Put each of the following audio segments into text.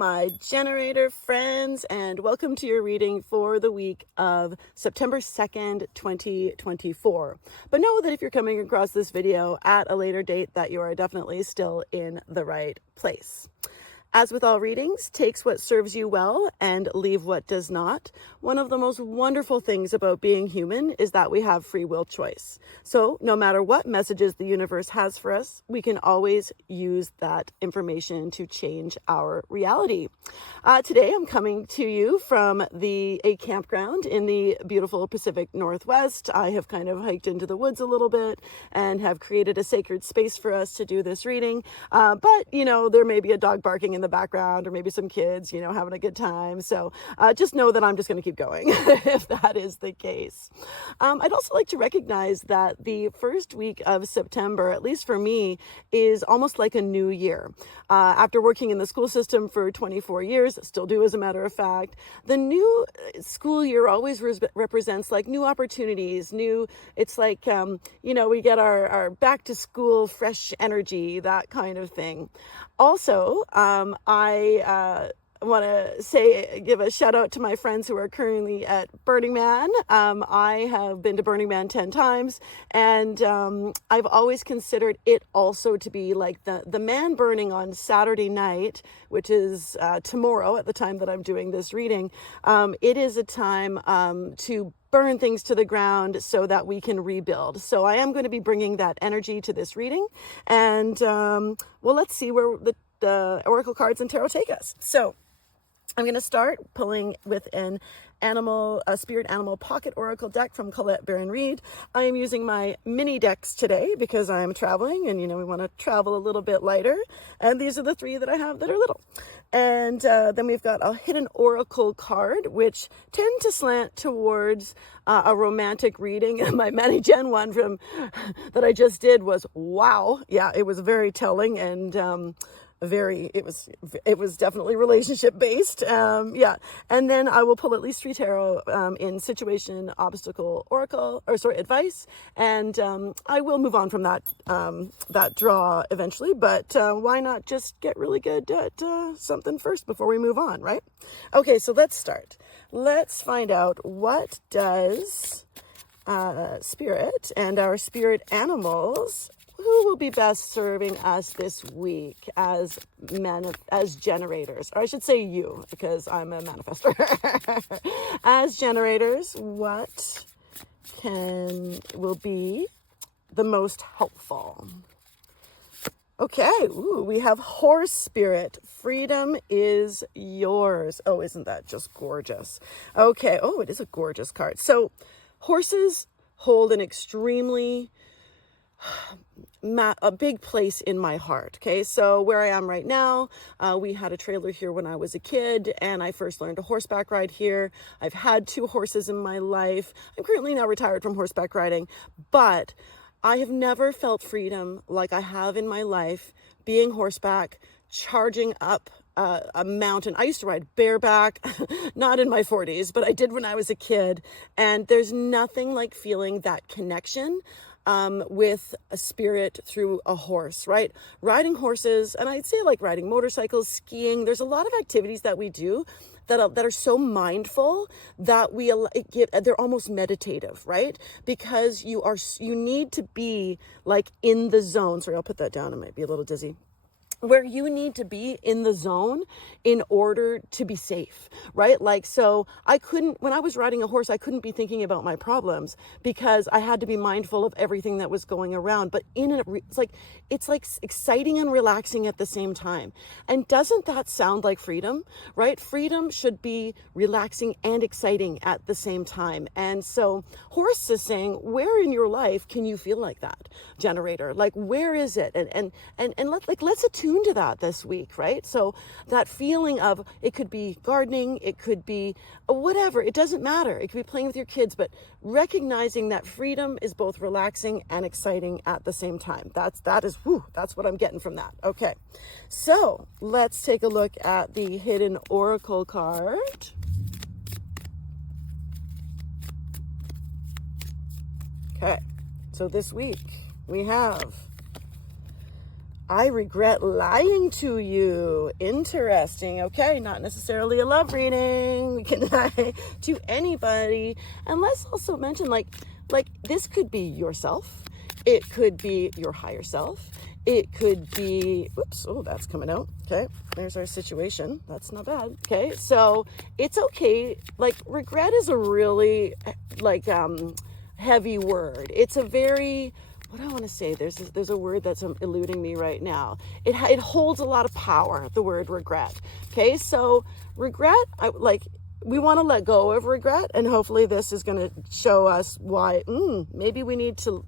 my generator friends, and welcome to your reading for the week of September 2nd, 2024. But know that if you're coming across this video at a later date, that you are definitely still in the right place. As with all readings, takes what serves you well and leave what does not. One of the most wonderful things about being human is that we have free will choice. So no matter what messages the universe has for us, we can always use that information to change our reality. Today I'm coming to you from a campground in the beautiful Pacific Northwest. I have kind of hiked into the woods a little bit and have created a sacred space for us to do this reading. But there may be a dog barking in the background, or maybe some kids, having a good time. So just know that I'm just going to keep going if that is the case. I'd also like to recognize that the first week of September, at least for me, is almost like a new year. After working in the school system for 24 years, still do as a matter of fact, the new school year always represents like new opportunities, it's like, we get our back to school, fresh energy, that kind of thing. Also, I want to give a shout out to my friends who are currently at Burning Man. I have been to Burning Man 10 times, and I've always considered it also to be like the man burning on Saturday night, which is tomorrow at the time that I'm doing this reading. It is a time to burn things to the ground so that we can rebuild. So I am going to be bringing that energy to this reading, and let's see where the oracle cards and tarot take us. So I'm going to start pulling with a spirit animal pocket oracle deck from Colette Baron Reed. I am using my mini decks today because I am traveling, and we want to travel a little bit lighter. And these are the three that I have that are little. And then we've got a hidden oracle card, which tend to slant towards a romantic reading. And my Manny Gen one that I just did was wow. Yeah, it was very telling, and it was definitely relationship based. And then I will pull at least 3 tarot in situation, obstacle, oracle, advice. And I will move on from that draw eventually, but why not just get really good at something first before we move on, right? Okay, so let's start. Let's find out, what does spirit and our spirit animals, who will be best serving us this week as generators? Or I should say you, because I'm a manifestor. As generators, what will be the most helpful? Okay, we have horse spirit. Freedom is yours. Oh, isn't that just gorgeous? Okay, it is a gorgeous card. So horses hold an extremely a big place in my heart. Okay, so where I am right now, we had a trailer here when I was a kid, and I first learned to horseback ride here. I've had 2 horses in my life. I'm currently now retired from horseback riding, but I have never felt freedom like I have in my life being horseback, charging up a mountain. I used to ride bareback, not in my 40s, but I did when I was a kid. And there's nothing like feeling that connection with a spirit through a horse, right? Riding horses, and I'd say like riding motorcycles, skiing, there's a lot of activities that we do that are so mindful that they're almost meditative, right? Because you need to be like in the zone. Sorry, I'll put that down. I might be a little dizzy. Where you need to be in the zone in order to be safe, right? Like, so when I was riding a horse, I couldn't be thinking about my problems because I had to be mindful of everything that was going around. But it's like exciting and relaxing at the same time. And doesn't that sound like freedom, right? Freedom should be relaxing and exciting at the same time. And so horse is saying, where in your life can you feel like that, generator? Like, where is it? And let's attune to that this week, right? So that feeling of, it could be gardening, it could be whatever, it doesn't matter. It could be playing with your kids, but recognizing that freedom is both relaxing and exciting at the same time. That's what I'm getting from that. Okay, so let's take a look at the hidden oracle card. Okay, so this week we have I regret lying to you. Interesting. Okay, not necessarily a love reading. We can lie to anybody. And let's also mention like this could be yourself. It could be your higher self. It could be, oops, oh, that's coming out. Okay, there's our situation. That's not bad. Okay, so it's okay. Like, regret is a really heavy word. It's a very, what do I want to say? There's a word that's eluding me right now. It holds a lot of power, the word regret. Okay, so regret, we want to let go of regret, and hopefully this is going to show us why maybe we need to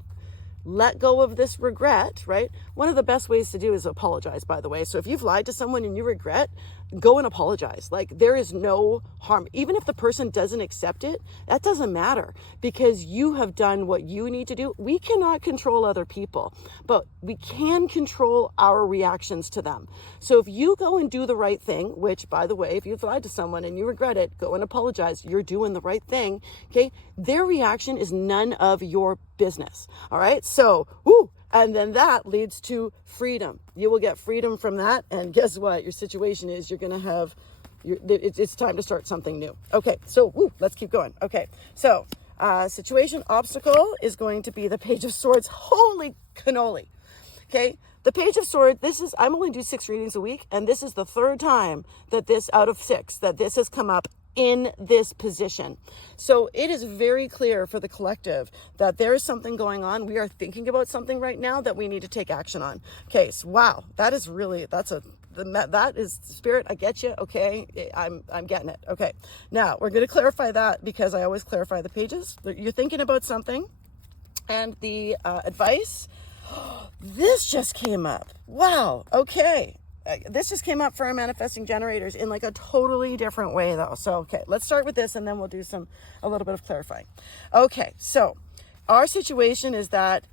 let go of this regret, right? One of the best ways to do is apologize, by the way. So if you've lied to someone and you regret, go and apologize. Like, there is no harm. Even if the person doesn't accept it, that doesn't matter, because you have done what you need to do. We cannot control other people, but we can control our reactions to them. So if you go and do the right thing, which, by the way, if you've lied to someone and you regret it, go and apologize. You're doing the right thing. Okay. Their reaction is none of your business. All right. So, and then that leads to freedom. You will get freedom from that. And guess what? Your situation is you're going to have, it's time to start something new. Okay. So, let's keep going. Okay. So, situation obstacle is going to be the Page of Swords. Holy cannoli. Okay. The Page of Swords, I'm only doing 6 readings a week. And this is the 3rd time that out of 6, that this has come up in this position. So it is very clear for the collective that there is something going on. We are thinking about something right now that we need to take action on. Okay, so wow, that is spirit. I get you. Okay, I'm getting it. Okay, now we're going to clarify that, because I always clarify the pages. You're thinking about something, and the advice. This just came up. Wow. Okay. This just came up for our manifesting generators in like a totally different way though. So, okay, let's start with this and then we'll do a little bit of clarifying. Okay, so our situation is that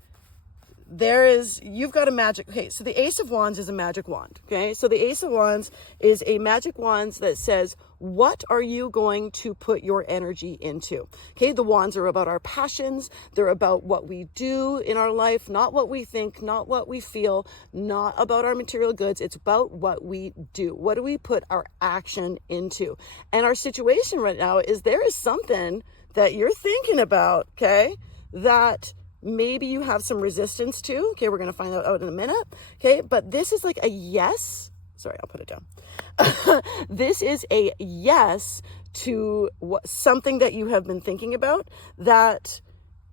you've got a magic, okay, so the Ace of Wands is a magic wand, okay? So the Ace of Wands is a magic wand that says, what are you going to put your energy into? Okay, the wands are about our passions. They're about what we do in our life, not what we think, not what we feel, not about our material goods. It's about what we do. What do we put our action into? And our situation right now is there is something that you're thinking about, okay, that maybe you have some resistance to. Okay, we're going to find that out in a minute. Okay, but this is like a yes. Sorry, I'll put it down. This is a yes to something that you have been thinking about, that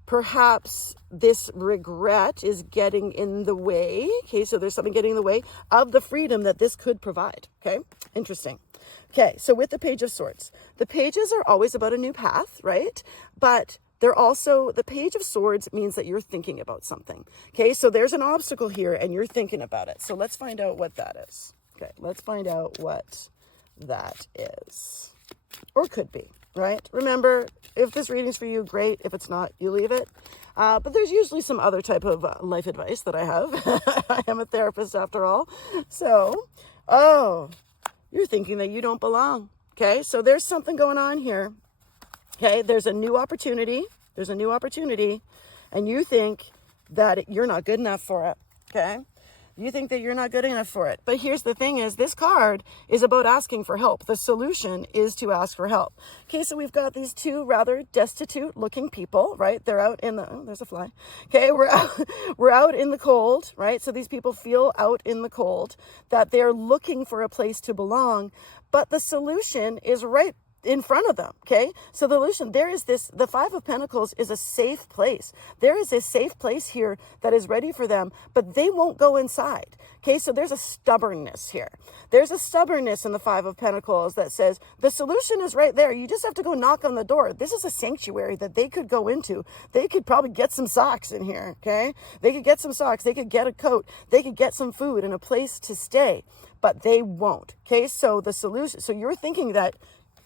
perhaps this regret is getting in the way. Okay, so there's something getting in the way of the freedom that this could provide. Okay, interesting. Okay, so with the Page of Swords, the pages are always about a new path, right? But they're also, the Page of Swords means that you're thinking about something. Okay, so there's an obstacle here and you're thinking about it. So let's find out what that is. Okay, let's find out what that is, or could be, right? Remember, if this reading's for you, great. If it's not, you leave it. But there's usually some other type of life advice that I have. I am a therapist after all. So, you're thinking that you don't belong. Okay, so there's something going on here. Okay, there's a new opportunity. And you think that you're not good enough for it. Okay, you think that you're not good enough for it. But here's the thing is, this card is about asking for help. The solution is to ask for help. Okay, so we've got these 2 rather destitute looking people, right? They're out in the, there's a fly. Okay, we're out in the cold, right? So these people feel out in the cold, that they're looking for a place to belong, but the solution is right in front of them. Okay, so the solution, the 5 of Pentacles is a safe place. There is a safe place here that is ready for them, but they won't go inside. Okay, so there's a stubbornness here. There's a stubbornness in the 5 of Pentacles that says the solution is right there. You just have to go knock on the door. This is a sanctuary that they could go into. They could probably get some socks in here. Okay, they could get some socks. They could get a coat. They could get some food and a place to stay, but they won't. Okay, so the solution, so you're thinking that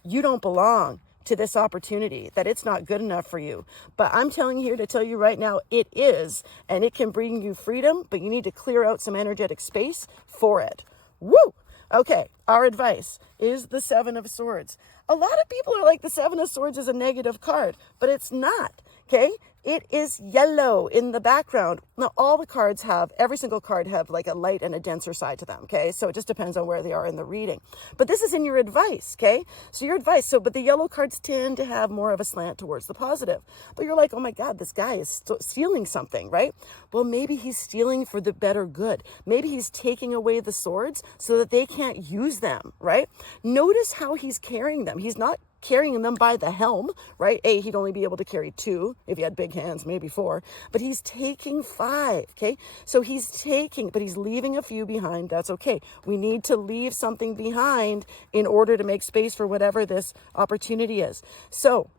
you don't belong to this opportunity, that it's not good enough for you. But I'm tell you right now, it is, and it can bring you freedom, but you need to clear out some energetic space for it. Woo! Okay, our advice is the 7 of Swords. A lot of people are like, the 7 of Swords is a negative card, but it's not. Okay, It is yellow in the background. Now, all the cards have, every single card have like a light and a denser side to them, okay? So it just depends on where they are in the reading. But this is in your advice, okay? So your advice, but the yellow cards tend to have more of a slant towards the positive. But you're like, oh my God, this guy is stealing something, right? Well, maybe he's stealing for the better good. Maybe he's taking away the swords so that they can't use them, right? Notice how he's carrying them. He's not carrying them by the helm, right? He'd only be able to carry 2 if he had big hands, maybe 4, but he's taking 5, okay? So he's taking, but he's leaving a few behind. That's okay. We need to leave something behind in order to make space for whatever this opportunity is. So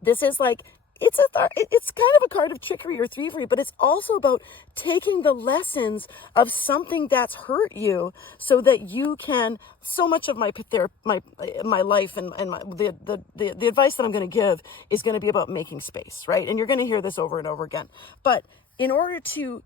this is like, it's kind of a card of trickery or thievery, but it's also about taking the lessons of something that's hurt you so that you can, so much of my life and the advice that I'm going to give is going to be about making space, right? And you're going to hear this over and over again. But in order to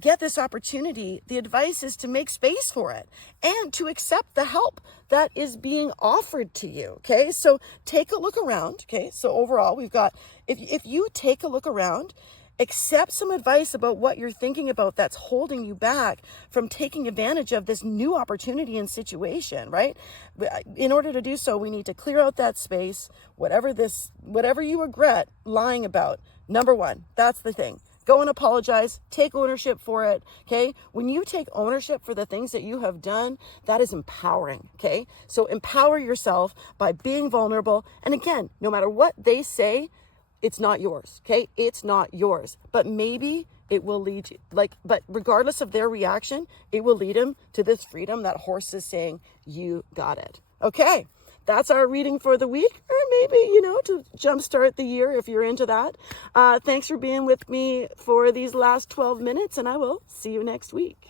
get this opportunity, the advice is to make space for it and to accept the help that is being offered to you, okay? So take a look around, okay? So overall, we've got, if you take a look around, accept some advice about what you're thinking about that's holding you back from taking advantage of this new opportunity and situation, right? In order to do so, we need to clear out that space, whatever you regret lying about. Number 1, that's the thing. Go and apologize, take ownership for it, okay? When you take ownership for the things that you have done, that is empowering, okay? So empower yourself by being vulnerable. And again, no matter what they say, it's not yours, okay? It's not yours. But maybe it will lead you, but regardless of their reaction, it will lead them to this freedom that horse is saying, you got it, okay? That's our reading for the week, or maybe, to jumpstart the year if you're into that. Thanks for being with me for these last 12 minutes, and I will see you next week.